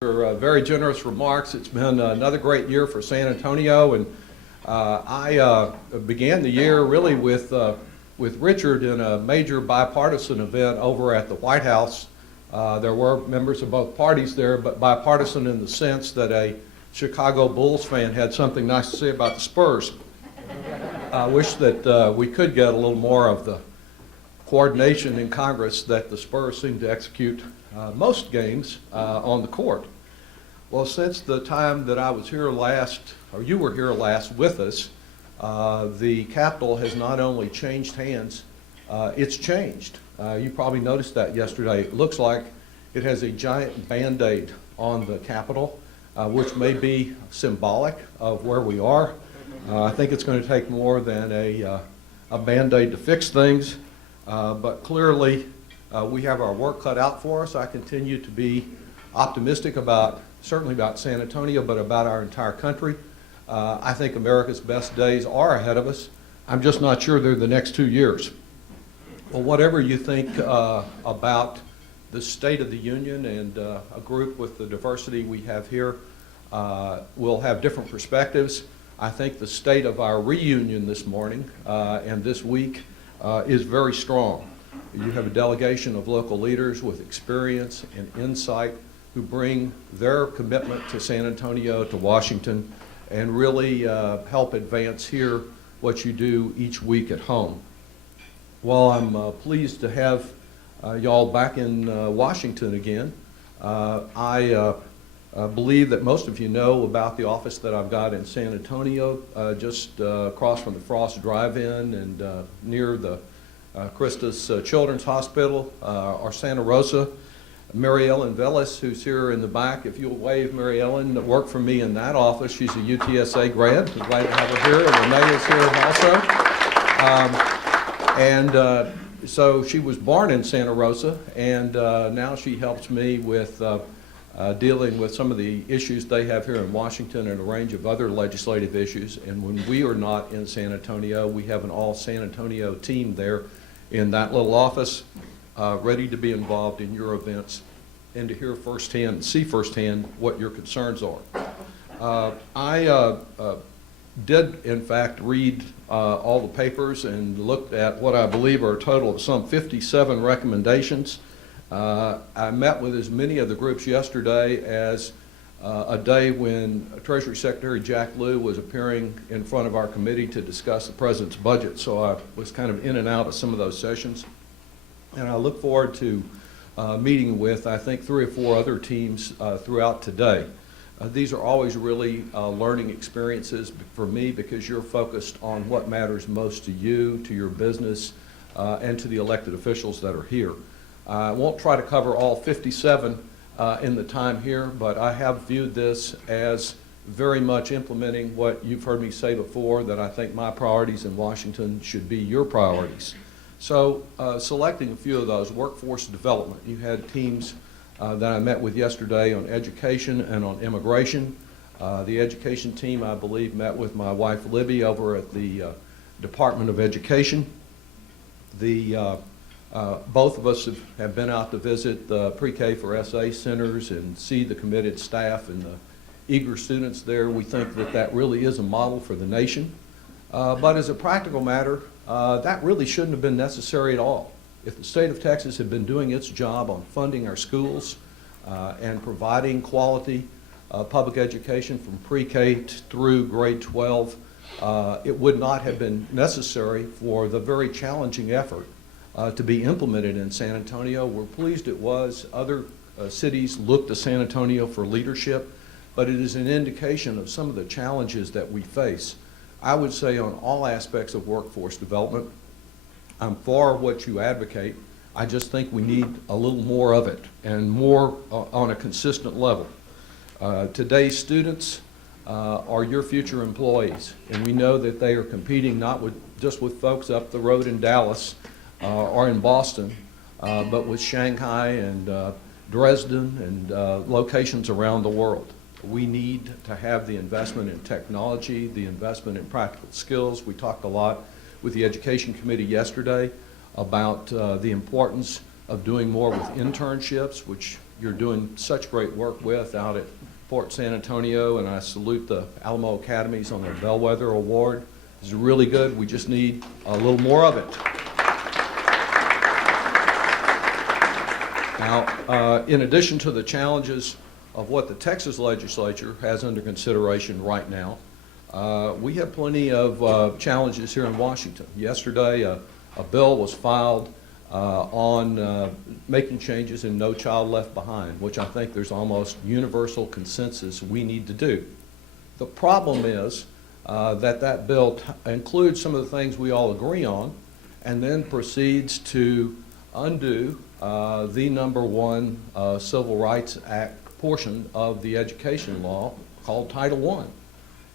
For very generous remarks. It's been another great year for San Antonio, and I began the year really with Richard in a major bipartisan event over at the White House. There were members of both parties there, but bipartisan in the sense that a Chicago Bulls fan had something nice to say about the Spurs. I wish that we could get a little more of the coordination in Congress that the Spurs seem to execute most games on the court. Well, since the time that I was here last, or you were here last with us, the Capitol has not only changed hands, it's changed. You probably noticed that yesterday. It looks like it has a giant Band-Aid on the Capitol, which may be symbolic of where we are. I think it's going to take more than a Band-Aid to fix things, but clearly we have our work cut out for us. I continue to be optimistic certainly about San Antonio, but about our entire country. I think America's best days are ahead of us. I'm just not sure they're the next 2 years. Well, whatever you think about the State of the Union and a group with the diversity we have here, will have different perspectives. I think the state of our reunion this morning and this week is very strong. You have a delegation of local leaders with experience and insight who bring their commitment to San Antonio, to Washington, and really help advance here what you do each week at home. Well, I'm pleased to have y'all back in Washington again. I believe that most of you know about the office that I've got in San Antonio, just across from the Frost Drive-In and near the Christus Children's Hospital, or Santa Rosa. Mary Ellen Vellis, who's here in the back, if you'll wave, Mary Ellen, that worked for me in that office. She's a UTSA grad. We're glad to have her here, and Renee is here also. So she was born in Santa Rosa, and now she helps me with dealing with some of the issues they have here in Washington and a range of other legislative issues. And when we are not in San Antonio, we have an all San Antonio team there in that little office, ready to be involved in your events and to hear firsthand and see firsthand what your concerns are. I did, in fact, read all the papers and looked at what I believe are a total of some 57 recommendations. I met with as many of the groups yesterday as a day when Treasury Secretary Jack Lew was appearing in front of our committee to discuss the President's budget. So I was kind of in and out of some of those sessions. And I look forward to meeting with, I think, 3 or 4 other teams throughout today. These are always really learning experiences for me because you're focused on what matters most to you, to your business, and to the elected officials that are here. I won't try to cover all 57 in the time here, but I have viewed this as very much implementing what you've heard me say before, that I think my priorities in Washington should be your priorities. So selecting a few of those, workforce development. You had teams that I met with yesterday on education and on immigration. The education team, I believe, met with my wife Libby over at the Department of Education. Both of us have been out to visit the pre-K for SA centers and see the committed staff and the eager students there. We think that that really is a model for the nation. But as a practical matter, that really shouldn't have been necessary at all. If the state of Texas had been doing its job on funding our schools and providing quality public education from pre-K through grade 12, it would not have been necessary for the very challenging effort to be implemented in San Antonio. We're pleased it was. Other cities looked to San Antonio for leadership, but it is an indication of some of the challenges that we face. I would say on all aspects of workforce development, I'm for what you advocate. I just think we need a little more of it and more on a consistent level. Today's students are your future employees, and we know that they are competing not just with folks up the road in Dallas or in Boston, but with Shanghai and Dresden and locations around the world. We need to have the investment in technology, the investment in practical skills. We talked a lot with the Education Committee yesterday about the importance of doing more with internships, which you're doing such great work with out at Fort San Antonio, and I salute the Alamo Academies on their Bellwether Award. This is really good. We just need a little more of it. Now, in addition to the challenges of what the Texas legislature has under consideration right now, we have plenty of challenges here in Washington. Yesterday, a bill was filed on making changes in No Child Left Behind, which I think there's almost universal consensus we need to do. The problem is that bill includes some of the things we all agree on and then proceeds to undo the #1 Civil Rights Act portion of the education law called Title I,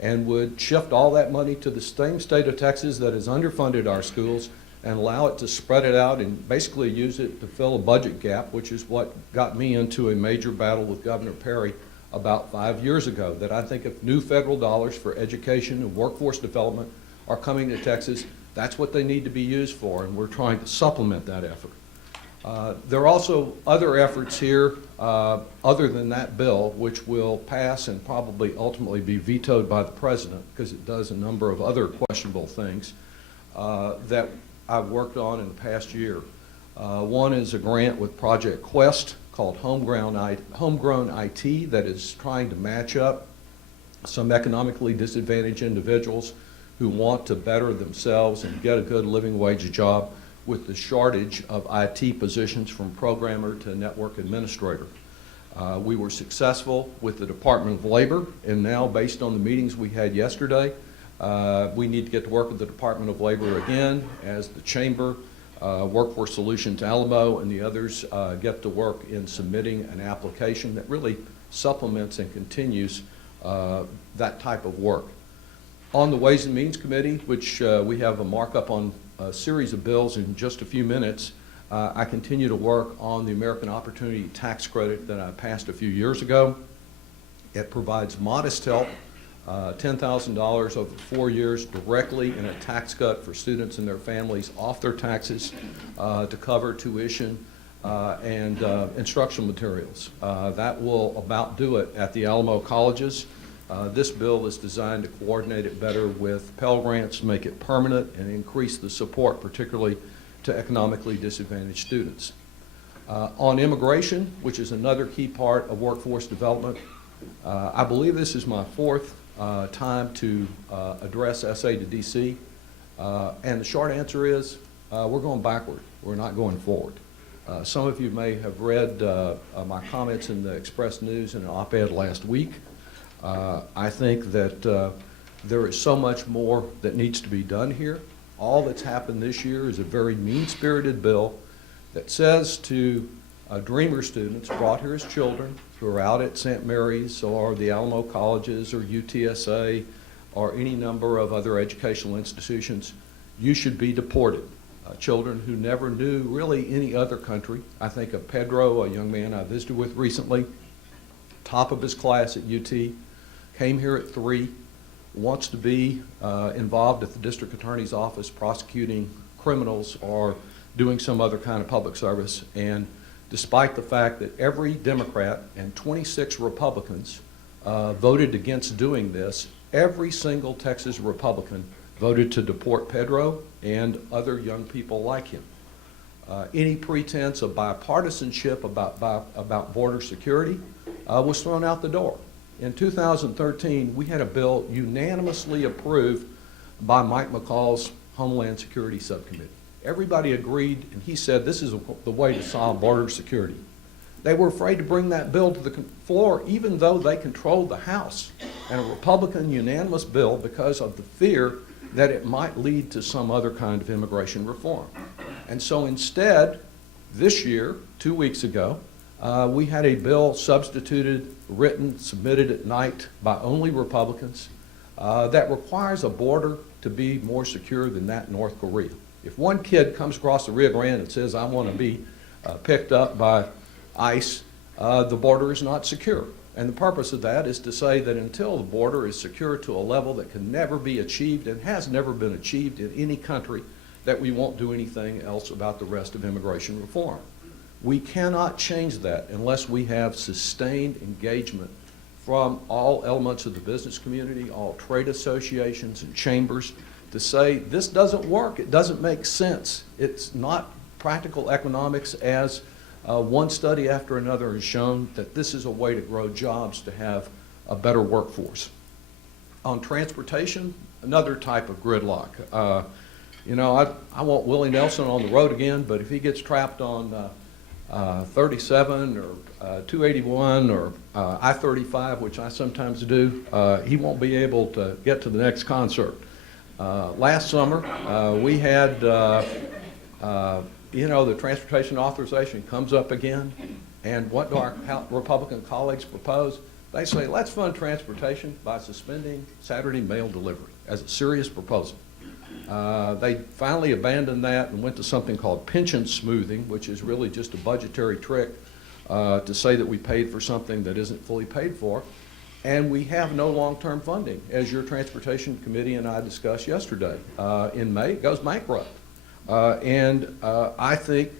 and would shift all that money to the same state of Texas that has underfunded our schools and allow it to spread it out and basically use it to fill a budget gap, which is what got me into a major battle with Governor Perry about 5 years ago, that I think if new federal dollars for education and workforce development are coming to Texas, that's what they need to be used for, and we're trying to supplement that effort. There are also other efforts here other than that bill, which will pass and probably ultimately be vetoed by the president because it does a number of other questionable things that I've worked on in the past year. One is a grant with Project Quest called Homegrown IT that is trying to match up some economically disadvantaged individuals who want to better themselves and get a good living wage job with the shortage of IT positions from programmer to network administrator. We were successful with the Department of Labor, and now based on the meetings we had yesterday, we need to get to work with the Department of Labor again as the Chamber, Workforce Solutions Alamo, and the others get to work in submitting an application that really supplements and continues that type of work. On the Ways and Means Committee, which we have a markup on a series of bills in just a few minutes, I continue to work on the American Opportunity Tax Credit that I passed a few years ago. It provides modest help, $10,000 over 4 years directly in a tax cut for students and their families off their taxes to cover tuition and instructional materials. That will about do it at the Alamo colleges. This bill is designed to coordinate it better with Pell Grants, make it permanent, and increase the support, particularly to economically disadvantaged students. On immigration, which is another key part of workforce development, I believe this is my fourth time to address SA to DC, and the short answer is we're going backward. We're not going forward. Some of you may have read my comments in the Express News in an op-ed last week. I think that there is so much more that needs to be done here. All that's happened this year is a very mean-spirited bill that says to Dreamer students brought here as children who are out at St. Mary's or the Alamo colleges or UTSA or any number of other educational institutions, you should be deported. Children who never knew really any other country. I think of Pedro, a young man I visited with recently, top of his class at UT, came here at 3, wants to be involved at the district attorney's office prosecuting criminals or doing some other kind of public service, and despite the fact that every Democrat and 26 Republicans voted against doing this, every single Texas Republican voted to deport Pedro and other young people like him. Any pretense of bipartisanship about border security was thrown out the door. In 2013, we had a bill unanimously approved by Mike McCall's Homeland Security Subcommittee. Everybody agreed, and he said this is the way to solve border security. They were afraid to bring that bill to the floor, even though they controlled the House, and a Republican unanimous bill because of the fear that it might lead to some other kind of immigration reform. And so instead, this year, 2 weeks ago, we had a bill substituted, written, submitted at night by only Republicans that requires a border to be more secure than that in North Korea. If one kid comes across the Rio Grande and says, I want to be picked up by ICE, the border is not secure. And the purpose of that is to say that until the border is secure to a level that can never be achieved and has never been achieved in any country, that we won't do anything else about the rest of immigration reform. We cannot change that unless we have sustained engagement from all elements of the business community, all trade associations and chambers, to say this doesn't work, it doesn't make sense, it's not practical economics, as one study after another has shown that this is a way to grow jobs, to have a better workforce. On transportation, another type of gridlock. You know, I want Willie Nelson on the road again, but if he gets trapped on 37 or 281 or I-35, which I sometimes do, he won't be able to get to the next concert. Last summer, we had, you know, the transportation authorization comes up again, and what do our Republican colleagues propose? They say, let's fund transportation by suspending Saturday mail delivery as a serious proposal. They finally abandoned that and went to something called pension smoothing, which is really just a budgetary trick to say that we paid for something that isn't fully paid for. And we have no long-term funding, as your Transportation Committee and I discussed yesterday. In May, it goes bankrupt. I think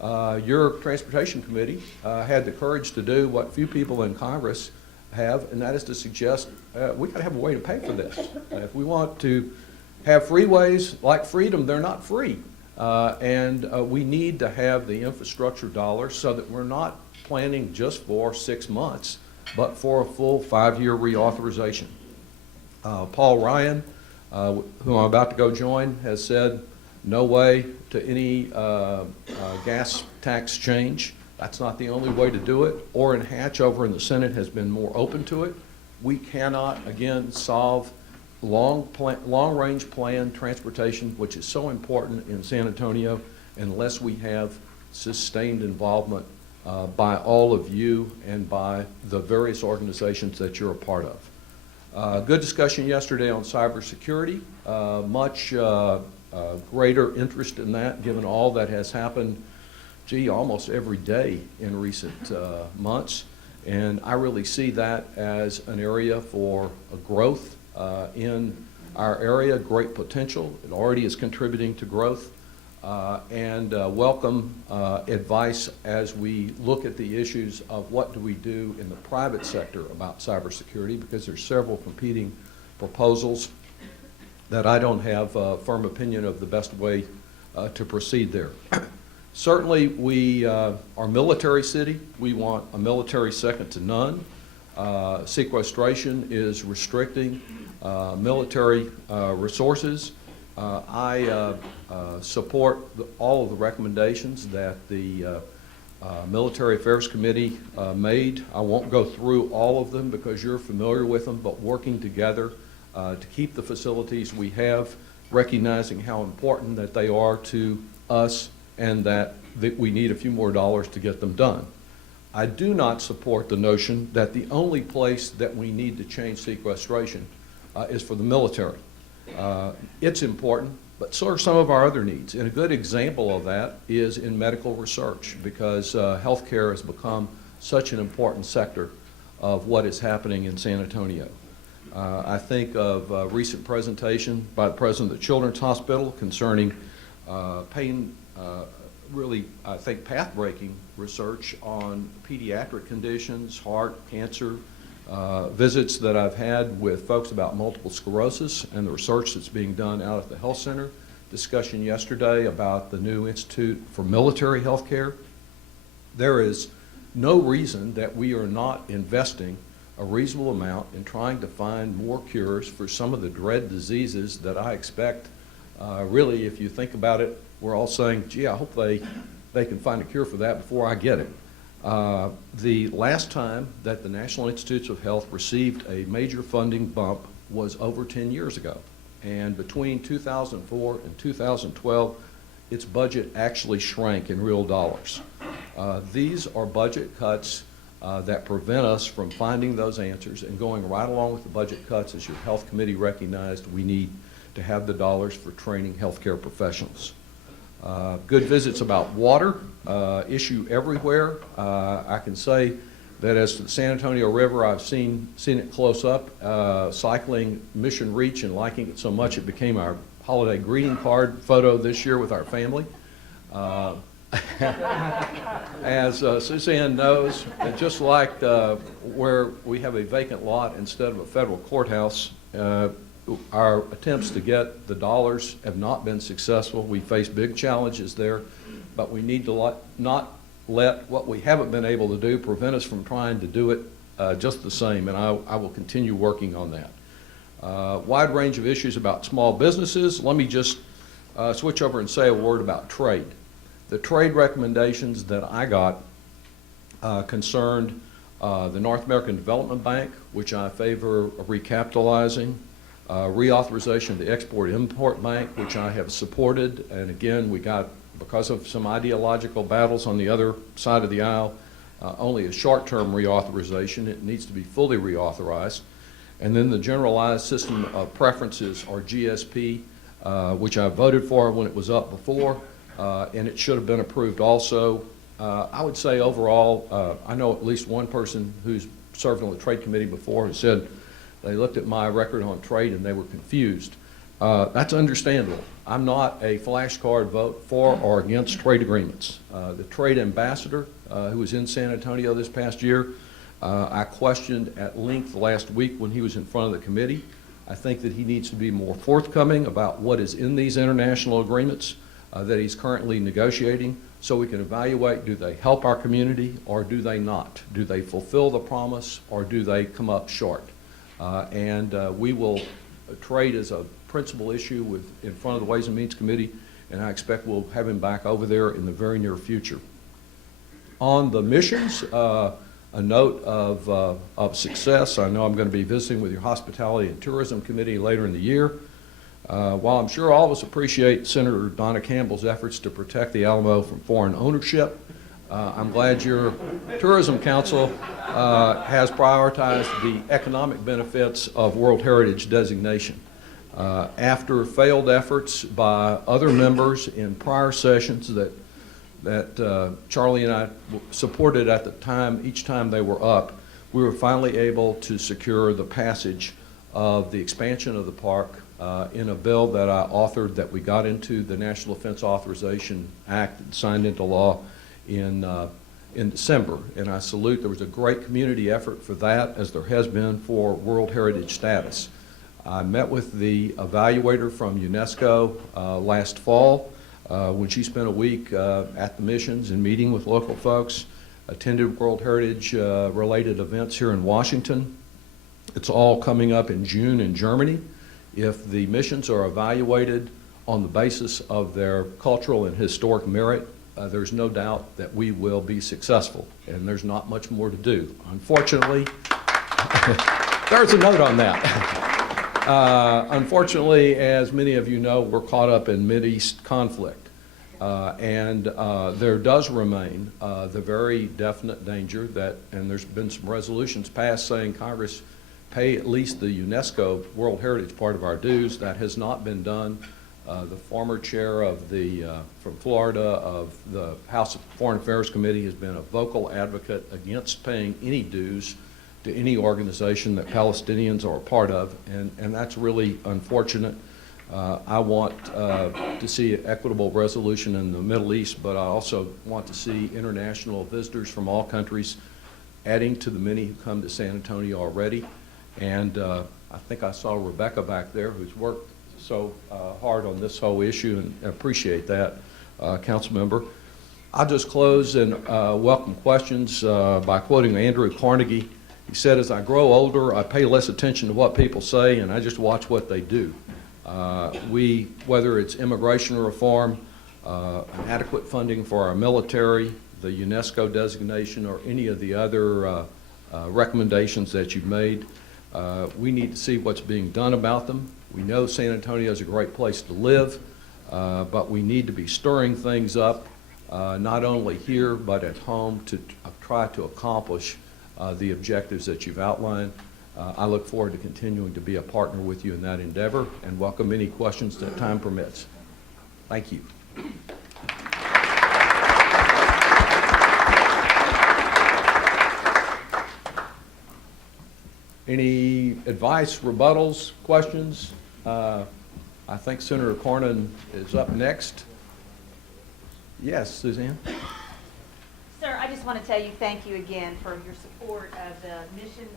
your Transportation Committee had the courage to do what few people in Congress have, and that is to suggest we got to have a way to pay for this. If we want to have freeways like Freedom, they're not free. We need to have the infrastructure dollars so that we're not planning just for 6 months, but for a full 5-year reauthorization. Paul Ryan, who I'm about to go join, has said no way to any gas tax change. That's not the only way to do it. Orrin Hatch over in the Senate has been more open to it. We cannot, again, solve long-range plan transportation, which is so important in San Antonio, unless we have sustained involvement by all of you and by the various organizations that you're a part of. Good discussion yesterday on cybersecurity. Much greater interest in that, given all that has happened, almost every day in recent months. And I really see that as an area for growth in our area, great potential. It already is contributing to growth. Welcome advice as we look at the issues of what do we do in the private sector about cybersecurity, because there's several competing proposals that I don't have a firm opinion of the best way to proceed there. Certainly, we are a military city. We want a military second to none. Sequestration is restricting military resources. I support all of the recommendations that the Military Affairs Committee made. I won't go through all of them because you're familiar with them, but working together to keep the facilities we have, recognizing how important that they are to us and that we need a few more dollars to get them done. I do not support the notion that the only place that we need to change sequestration is for the military. It's important, but so are some of our other needs. And a good example of that is in medical research, because healthcare has become such an important sector of what is happening in San Antonio. I think of a recent presentation by the president of the Children's Hospital concerning really, I think, path-breaking research on pediatric conditions, heart, cancer, visits that I've had with folks about multiple sclerosis and the research that's being done out at the health center, discussion yesterday about the new Institute for Military Health Care. There is no reason that we are not investing a reasonable amount in trying to find more cures for some of the dread diseases that I expect. Really, if you think about it, we're all saying, gee, I hope they can find a cure for that before I get it. The last time that the National Institutes of Health received a major funding bump was over 10 years ago. And between 2004 and 2012, its budget actually shrank in real dollars. These are budget cuts that prevent us from finding those answers and going right along with the budget cuts. As your health committee recognized, we need to have the dollars for training healthcare professionals. Good visits about water, issue everywhere. I can say that as to the San Antonio River, I've seen it close up, cycling Mission Reach and liking it so much it became our holiday greeting card photo this year with our family. As Suzanne knows, just like where we have a vacant lot instead of a federal courthouse, our attempts to get the dollars have not been successful. We face big challenges there, but we need to not let what we haven't been able to do prevent us from trying to do it just the same, and I will continue working on that. Wide range of issues about small businesses. Let me just switch over and say a word about trade. The trade recommendations that I got concerned the North American Development Bank, which I favor recapitalizing, reauthorization of the Export-Import Bank, which I have supported, and again, we got, because of some ideological battles on the other side of the aisle, only a short-term reauthorization. It needs to be fully reauthorized. And then the Generalized System of Preferences, or GSP, which I voted for when it was up before, and it should have been approved also. I would say overall, I know at least one person who's served on the Trade Committee before who said they looked at my record on trade and they were confused. That's understandable. I'm not a flashcard vote for or against trade agreements. The trade ambassador who was in San Antonio this past year, I questioned at length last week when he was in front of the committee. I think that he needs to be more forthcoming about what is in these international agreements that he's currently negotiating, so we can evaluate, do they help our community or do they not? Do they fulfill the promise or do they come up short? We will trade as a principal issue in front of the Ways and Means Committee, and I expect we'll have him back over there in the very near future. On the missions, a note of success. I know I'm going to be visiting with your Hospitality and Tourism Committee later in the year. While I'm sure all of us appreciate Senator Donna Campbell's efforts to protect the Alamo from foreign ownership, I'm glad your Tourism Council has prioritized the economic benefits of World Heritage designation. After failed efforts by other members in prior sessions that Charlie and I supported at the time, each time they were up, we were finally able to secure the passage of the expansion of the park in a bill that I authored that we got into the National Defense Authorization Act and signed into law in December. And I salute, there was a great community effort for that, as there has been for World Heritage status. I met with the evaluator from UNESCO last fall when she spent a week at the missions and meeting with local folks, attended World Heritage related events here in Washington. It's all coming up in June in Germany. If the missions are evaluated on the basis of their cultural and historic merit, there's no doubt that we will be successful, and there's not much more to do. Unfortunately, there's a note on that. Unfortunately, as many of you know, we're caught up in Mideast conflict, and there does remain the very definite danger that, and there's been some resolutions passed saying Congress pay at least the UNESCO World Heritage part of our dues. That has not been done. The former chair of from Florida of the House Foreign Affairs Committee has been a vocal advocate against paying any dues to any organization that Palestinians are a part of, and that's really unfortunate. I want to see an equitable resolution in the Middle East, but I also want to see international visitors from all countries adding to the many who come to San Antonio already. And I think I saw Rebecca back there, who's worked so hard on this whole issue, and appreciate that, council member. I'll just close and welcome questions by quoting Andrew Carnegie. He said, "As I grow older, I pay less attention to what people say, and I just watch what they do." Whether it's immigration reform, adequate funding for our military, the UNESCO designation, or any of the other recommendations that you've made, we need to see what's being done about them. We know San Antonio is a great place to live, but we need to be stirring things up, not only here but at home, to try to accomplish the objectives that you've outlined. I look forward to continuing to be a partner with you in that endeavor, and welcome any questions that time permits. Thank you. Any advice, rebuttals, questions? I think Senator Cornyn is up next. Yes, Suzanne? Sir, I just want to tell you thank you again for your support of the missions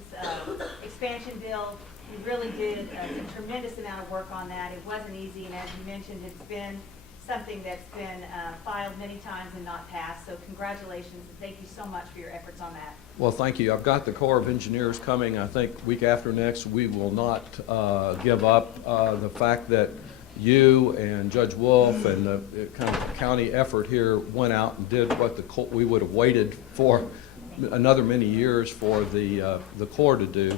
expansion bill. You really did a tremendous amount of work on that. It wasn't easy, and as you mentioned, it's been something that's been filed many times and not passed. So congratulations, and thank you so much for your efforts on that. Well, thank you. I've got the Corps of Engineers coming, I think, week after next. We will not give up the fact that you and Judge Wolf and the kind of county effort here went out and did what we would have waited for another many years for the Corps to do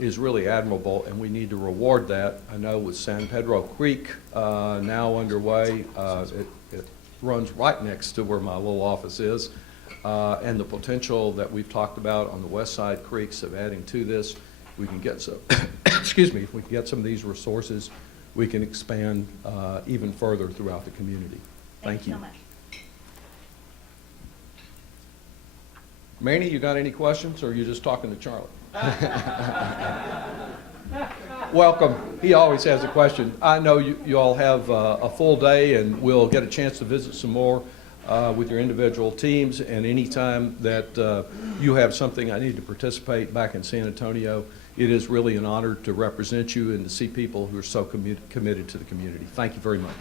is really admirable, and we need to reward that. I know with San Pedro Creek now underway, it runs right next to where my little office is, and the potential that we've talked about on the west side creeks of adding to this, we can get some, excuse me, if we can get some of these resources, we can expand even further throughout the community. Thank you so much. Manny, you got any questions, or are you just talking to Charlie? Welcome. He always has a question. I know you all have a full day, and we'll get a chance to visit some more with your individual teams, and anytime that you have something I need to participate back in San Antonio, it is really an honor to represent you and to see people who are so committed to the community. Thank you very much.